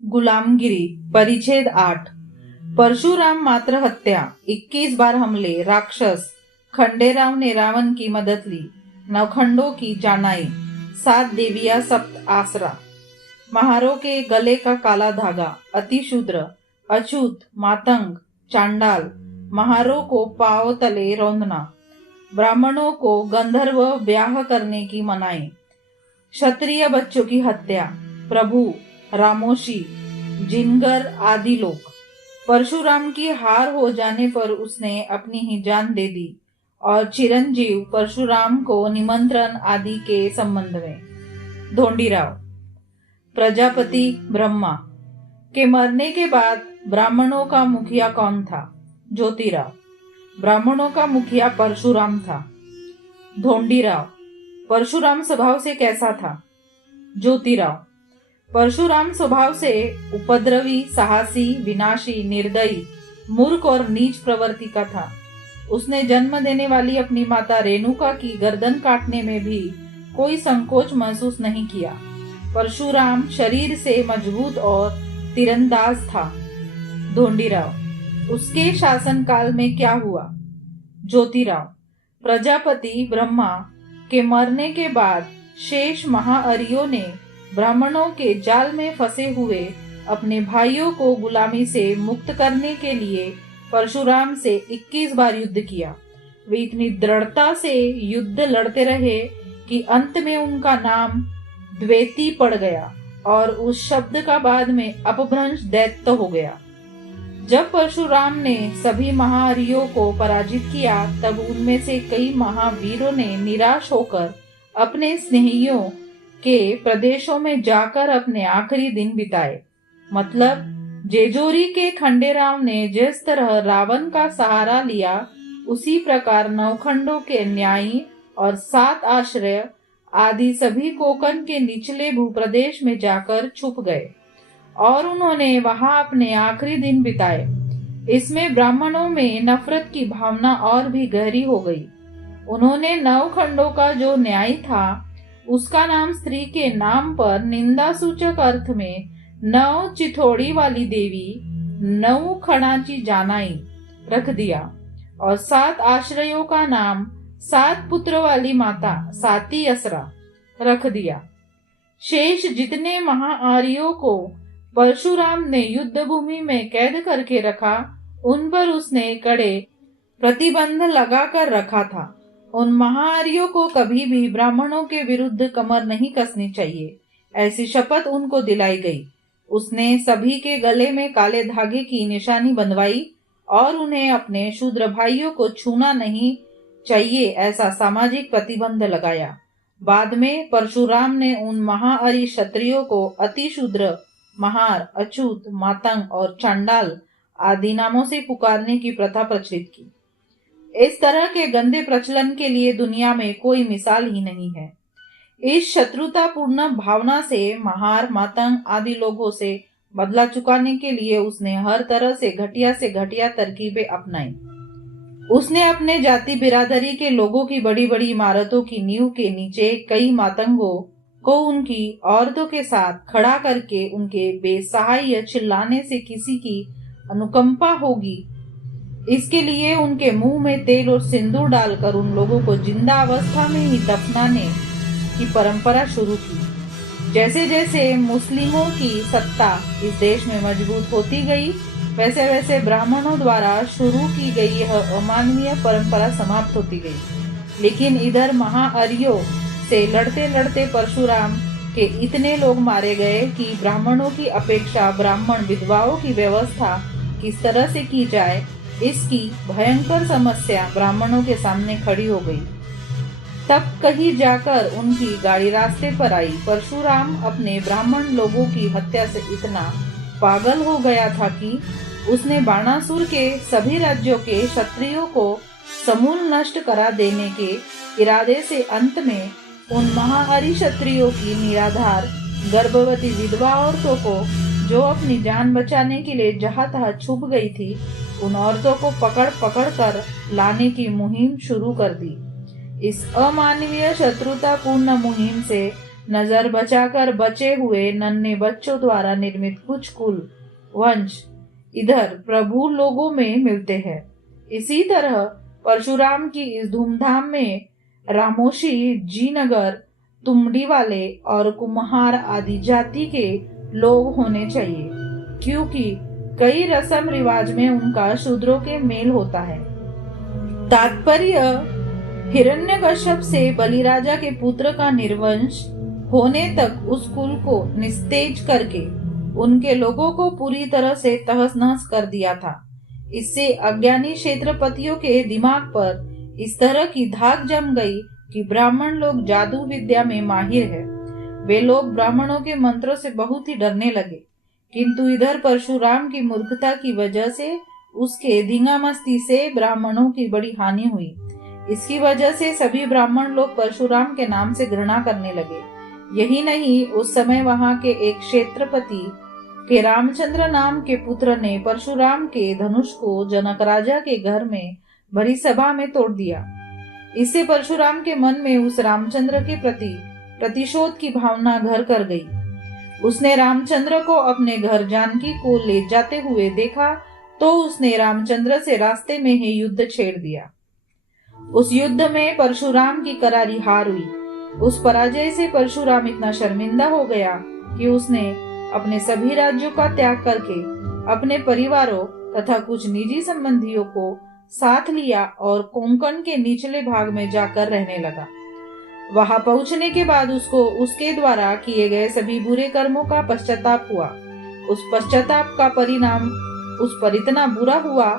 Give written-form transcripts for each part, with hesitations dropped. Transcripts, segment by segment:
गुलामगिरी परिच्छेद 8। परशुराम मात्र हत्या, 21 बार हमले, राक्षस। खंडेराव ने रावण की मदद ली, नवखंडों की जानाई, 7 देवियां, सप्त आसरा। महारों के गले का काला धागा, अतिशूद्र, अछूत, मातंग, चांडाल। महारों को पांव तले रौंदना, ब्राह्मणों को गंधर्व ब्याह करने की मनाही, क्षत्रिय बच्चों की हत्या, प्रभु, रामोशी, जिनगर आदि लोग। परशुराम की हार हो जाने पर उसने अपनी ही जान दे दी और चिरंजीव परशुराम को निमंत्रण आदि के संबंध में। धोंडीराव। प्रजापति ब्रह्मा के मरने के बाद ब्राह्मणों का मुखिया कौन था? ज्योतिराव। ब्राह्मणों का मुखिया परशुराम था। धोंडीराव। परशुराम स्वभाव से कैसा था? ज्योतिराव। परशुराम स्वभाव से उपद्रवी, साहसी, विनाशी, निर्दयी, मूर्ख और नीच प्रवृत्ति का था। उसने जन्म देने वाली अपनी माता रेणुका की गर्दन काटने में भी कोई संकोच महसूस नहीं किया। परशुराम शरीर से मजबूत और तीरंदाज था। धोंडीराव। उसके शासनकाल में क्या हुआ? ज्योतिराव। प्रजापति ब्रह्मा के मरने के बाद शेष महाअरियों ने ब्राह्मणों के जाल में फंसे हुए अपने भाइयों को गुलामी से मुक्त करने के लिए परशुराम से 21 बार युद्ध किया। वे इतनी दृढ़ता से युद्ध लड़ते रहे कि अंत में उनका नाम द्वैती पड़ गया और उस शब्द का बाद में अपभ्रंश दैत्य हो गया। जब परशुराम ने सभी महाअरियों को पराजित किया, तब उनमें से कई महावीरों ने निराश होकर अपने स्नेहियों के प्रदेशों में जाकर अपने आखिरी दिन बिताए। मतलब जेजोरी के खंडेराव ने जिस तरह रावण का सहारा लिया, उसी प्रकार नवखंडों के न्यायी और 7 आश्रय आदि सभी कोकण के निचले भूप्रदेश में जाकर छुप गए और उन्होंने वहां अपने आखिरी दिन बिताए। इसमें ब्राह्मणों में नफरत की भावना और भी गहरी हो गई। उन्होंने नवखंडों का जो न्याय था, उसका नाम स्त्री के नाम पर निंदा सूचक अर्थ में नव चिथोड़ी वाली देवी, नव खणाची जानाई रख दिया और 7 आश्रयों का नाम 7 पुत्र वाली माता, साती असरा रख दिया। शेष जितने महाआर्यों को परशुराम ने युद्ध भूमि में कैद करके रखा, उन पर उसने कड़े प्रतिबंध लगाकर रखा था। उन महाआर्यों को कभी भी ब्राह्मणों के विरुद्ध कमर नहीं कसनी चाहिए, ऐसी शपथ उनको दिलाई गई। उसने सभी के गले में काले धागे की निशानी बंधवाई और उन्हें अपने शूद्र भाइयों को छूना नहीं चाहिए, ऐसा सामाजिक प्रतिबंध लगाया। बाद में परशुराम ने उन महाआर्य क्षत्रियों को अतिशूद्र, महार, अछूत, मातंग और चांडाल आदि नामों से पुकारने की प्रथा प्रचलित की। इस तरह के गंदे प्रचलन के लिए दुनिया में कोई मिसाल ही नहीं है। इस शत्रुतापूर्ण भावना से महार, मातंग आदि लोगों से बदला चुकाने के लिए उसने हर तरह से घटिया तरकीबें अपनाई। उसने अपने जाति बिरादरी के लोगों की बड़ी बड़ी इमारतों की नींव के नीचे कई मातंगों को उनकी औरतों के साथ खड़ा करके उनके बेसहाय चिल्लाने से किसी की अनुकंपा होगी, इसके लिए उनके मुंह में तेल और सिंदूर डालकर उन लोगों को जिंदा अवस्था में ही दफनाने की परंपरा शुरू की। जैसे जैसे मुस्लिमों की सत्ता इस देश में मजबूत होती गई, वैसे वैसे ब्राह्मणों द्वारा शुरू की गई यह अमानवीय परंपरा समाप्त होती गई। लेकिन इधर महाअरियों से लड़ते लड़ते परशुराम के इतने लोग मारे गए कि ब्राह्मणों की अपेक्षा ब्राह्मण विधवाओं की व्यवस्था किस तरह से की जाए, इसकी भयंकर समस्या ब्राह्मणों के सामने खड़ी हो गई। तब कहीं जाकर उनकी गाड़ी रास्ते पर आई। परशुराम अपने ब्राह्मण लोगों की हत्या से इतना पागल हो गया था कि उसने बाणासुर के सभी राज्यों के क्षत्रियों को समूल नष्ट करा देने के इरादे से अंत में उन महाआर्य क्षत्रियों की निराधार गर्भवती विधवा औरतों को, जो अपनी जान बचाने के लिए जहां तहां छुप गई थी, उन औरतों को पकड़ पकड़ कर लाने की मुहिम शुरू कर दी। इस अमानवीय शत्रुतापूर्ण मुहिम से नजर बचाकर बचे हुए नन्हे बच्चों द्वारा निर्मित कुछ कुल वंश इधर प्रभु लोगों में मिलते हैं। इसी तरह परशुराम की इस धूमधाम में रामोशी, जीनगर, तुमड़ी वाले और कुम्हार आदि जाति के लोग होने चाहिए, क्योंकि कई रस्म रिवाज में उनका शूद्रों के मेल होता है। तात्पर्य हिरण्यकश्यप से बलिराजा के पुत्र का निर्वंश होने तक उस कुल को निस्तेज करके उनके लोगों को पूरी तरह से तहस नहस कर दिया था। इससे अज्ञानी क्षेत्रपतियों के दिमाग पर इस तरह की धाक जम गई कि ब्राह्मण लोग जादू विद्या में माहिर है। वे लोग ब्राह्मणों के मंत्रों से बहुत ही डरने लगे, किंतु इधर परशुराम की मूर्खता की वजह से उसके धींगामस्ती से ब्राह्मणों की बड़ी हानि हुई। इसकी वजह से सभी ब्राह्मण लोग परशुराम के नाम से घृणा करने लगे। यही नहीं, उस समय वहां के एक क्षेत्रपति के रामचंद्र नाम के पुत्र ने परशुराम के धनुष को जनक राजा के घर में भरी सभा में तोड़ दिया। इससे परशुराम के मन में उस रामचंद्र के प्रति प्रतिशोध की भावना घर कर गई। उसने रामचंद्र को अपने घर जानकी को ले जाते हुए देखा तो उसने रामचंद्र से रास्ते में ही युद्ध छेड़ दिया। उस युद्ध में परशुराम की करारी हार हुई। उस पराजय से परशुराम इतना शर्मिंदा हो गया कि उसने अपने सभी राज्यों का त्याग करके अपने परिवारों तथा कुछ निजी संबंधियों को साथ लिया और कोंकण के निचले भाग में जाकर रहने लगा। वहां पहुंचने के बाद उसको उसके द्वारा किए गए सभी बुरे कर्मों का पश्चाताप हुआ। उस पश्चाताप का परिणाम उस पर इतना बुरा हुआ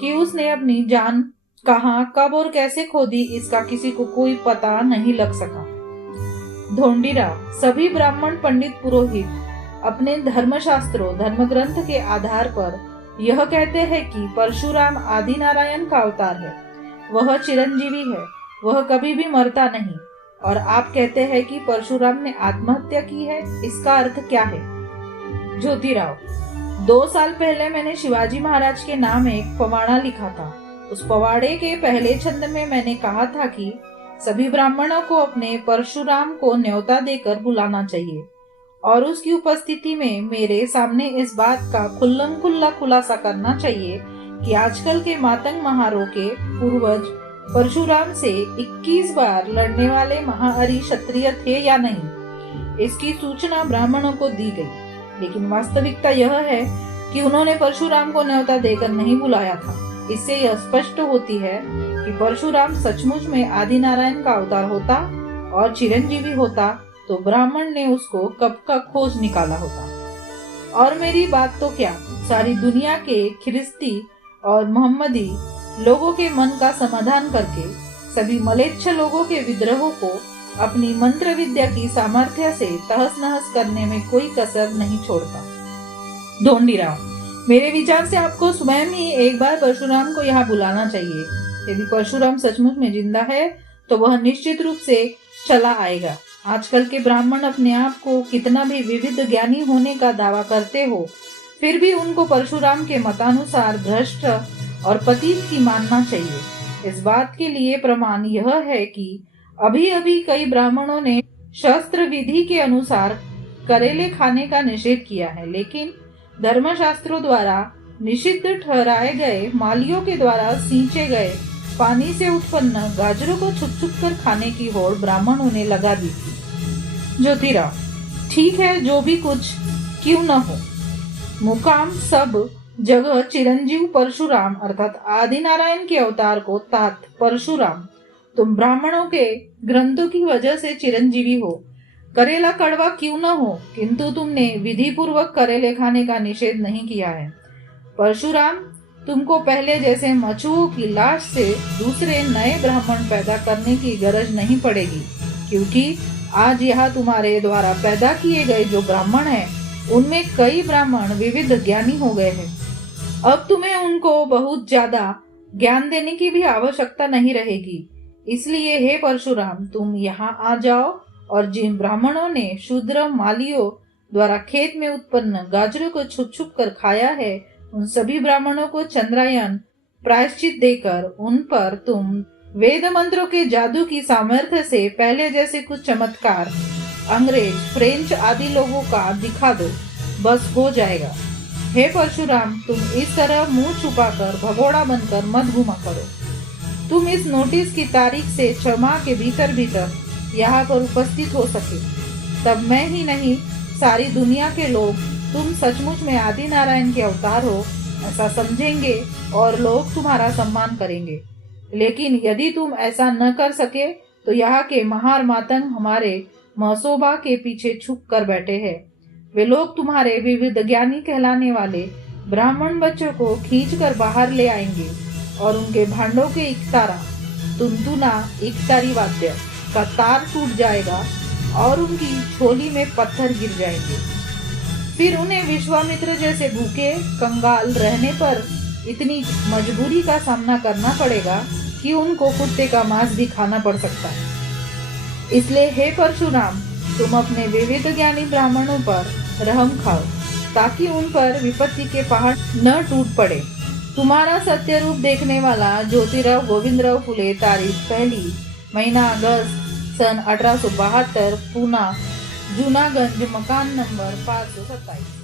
कि उसने अपनी जान कहां, कब और कैसे खो दी, इसका किसी को कोई पता नहीं लग सका। ढोंडीराव, सभी ब्राह्मण पंडित पुरोहित अपने धर्मशास्त्रों, धर्म ग्रंथ के आधार पर यह कहते हैं कि परशुराम आदि नारायण का अवतार है। वह चिरंजीवी है, वह कभी भी मरता नहीं। और आप कहते हैं कि परशुराम ने आत्महत्या की है, इसका अर्थ क्या है? ज्योतिराव, 2 साल पहले मैंने शिवाजी महाराज के नाम एक पवाड़ा लिखा था। उस पवाड़े के पहले छंद में मैंने कहा था कि सभी ब्राह्मणों को अपने परशुराम को न्योता देकर बुलाना चाहिए और उसकी उपस्थिति में मेरे सामने इस बात का खुल्लम-खुल्ला खुलासा करना चाहिए कि आजकल के मातंग महारों के पूर्वज परशुराम से 21 बार लड़ने वाले महाहरि क्षत्रिय थे या नहीं। इसकी सूचना ब्राह्मणों को दी गई, लेकिन वास्तविकता यह है कि उन्होंने परशुराम को न्योता देकर नहीं बुलाया था। इससे यह स्पष्ट होती है कि परशुराम सचमुच में आदि नारायण का अवतार होता और चिरंजीवी होता तो ब्राह्मण ने उसको कब का खोज निकाला होता। और मेरी बात तो क्या, सारी दुनिया के ख्रिस्ती और मोहम्मदी लोगों के मन का समाधान करके सभी मलेच्छ लोगों के विद्रोहों को अपनी मंत्र विद्या की सामर्थ्य से तहस नहस करने में कोई कसर नहीं छोड़ता। ढोंडीराव, मेरे विचार से आपको स्वयं ही एक बार परशुराम को यहाँ बुलाना चाहिए। यदि परशुराम सचमुच में जिंदा है तो वह निश्चित रूप से चला आएगा। आजकल के ब्राह्मण अपने आप को कितना भी विविध ज्ञानी होने का दावा करते हो, फिर भी उनको परशुराम के मतानुसार भ्रष्ट और पतित ही मानना चाहिए। इस बात के लिए प्रमाण यह है कि अभी अभी कई ब्राह्मणों ने शस्त्र विधि के अनुसार करेले खाने का निषेध किया है, लेकिन धर्मशास्त्रों द्वारा निषिद्ध ठहराए गए मालियों के द्वारा सींचे गए पानी से उत्पन्न गाजरों को छुप छुप कर खाने की होड़ ब्राह्मणों ने लगा दी थी। ज्योतिराव, ठीक है, जो भी कुछ क्यों न हो, मुकाम सब जगह चिरंजीव परशुराम अर्थात आदि नारायण के अवतार को तात परशुराम, तुम ब्राह्मणों के ग्रंथों की वजह से चिरंजीवी हो। करेला कड़वा क्यों न हो, किंतु तुमने विधि पूर्वक करेले खाने का निषेध नहीं किया है। परशुराम, तुमको पहले जैसे मछुओं की लाश से दूसरे नए ब्राह्मण पैदा करने की गरज नहीं पड़ेगी, क्योंकि आज यहाँ तुम्हारे द्वारा पैदा किए गए जो ब्राह्मण हैं, उनमें कई ब्राह्मण विविध ज्ञानी हो गए हैं। अब तुम्हें उनको बहुत ज्यादा ज्ञान देने की भी आवश्यकता नहीं रहेगी। इसलिए हे परशुराम, तुम यहाँ आ जाओ और जिन ब्राह्मणों ने शूद्र मालियों द्वारा खेत में उत्पन्न गाजरों को छुप छुप कर खाया है, उन सभी ब्राह्मणों को चंद्रायन प्रायश्चित देकर उन पर तुम वेद मंत्रों के जादू की सामर्थ्य से पहले जैसे कुछ चमत्कार अंग्रेज, फ्रेंच आदि लोगों का दिखा दो, बस हो जाएगा। हे परशुराम, तुम इस तरह मुंह छुपाकर भगोड़ा बनकर मत घुमा करो। तुम इस नोटिस की तारीख से 6 माह के भीतर भीतर यहाँ पर उपस्थित हो सके, तब मैं ही नहीं सारी दुनिया के लोग तुम सचमुच में आदि नारायण के अवतार हो ऐसा समझेंगे और लोग तुम्हारा सम्मान करेंगे। लेकिन यदि तुम ऐसा न कर सके तो यहाँ के महार मातंग हमारे मसोबा के पीछे छुप कर बैठे हैं। वे लोग तुम्हारे विविध ज्ञानी कहलाने वाले ब्राह्मण बच्चों को खींच कर बाहर ले आएंगे और उनके भांडों के इकतारा, तुनतुना इकतारी वाद्य का तार टूट जाएगा और उनकी छोली में पत्थर गिर जाएंगे। फिर उन्हें विश्वामित्र जैसे भूखे कंगाल रहने पर इतनी मजबूरी का सामना करना पड़ेगा कि उनको कुत्ते का मांस भी खाना पड़ सकता है। इसलिए हे परशुराम, तुम अपने विविध ज्ञानी ब्राह्मणों पर रहम खाओ ताकि उन पर विपत्ति के पहाड़ न टूट पड़े। तुम्हारा सत्य रूप देखने वाला ज्योतिराव गोविंदराव फुले, तारीख 1 महीना अगस्त सन 1872, पूना, जूनागंज, मकान नंबर 527।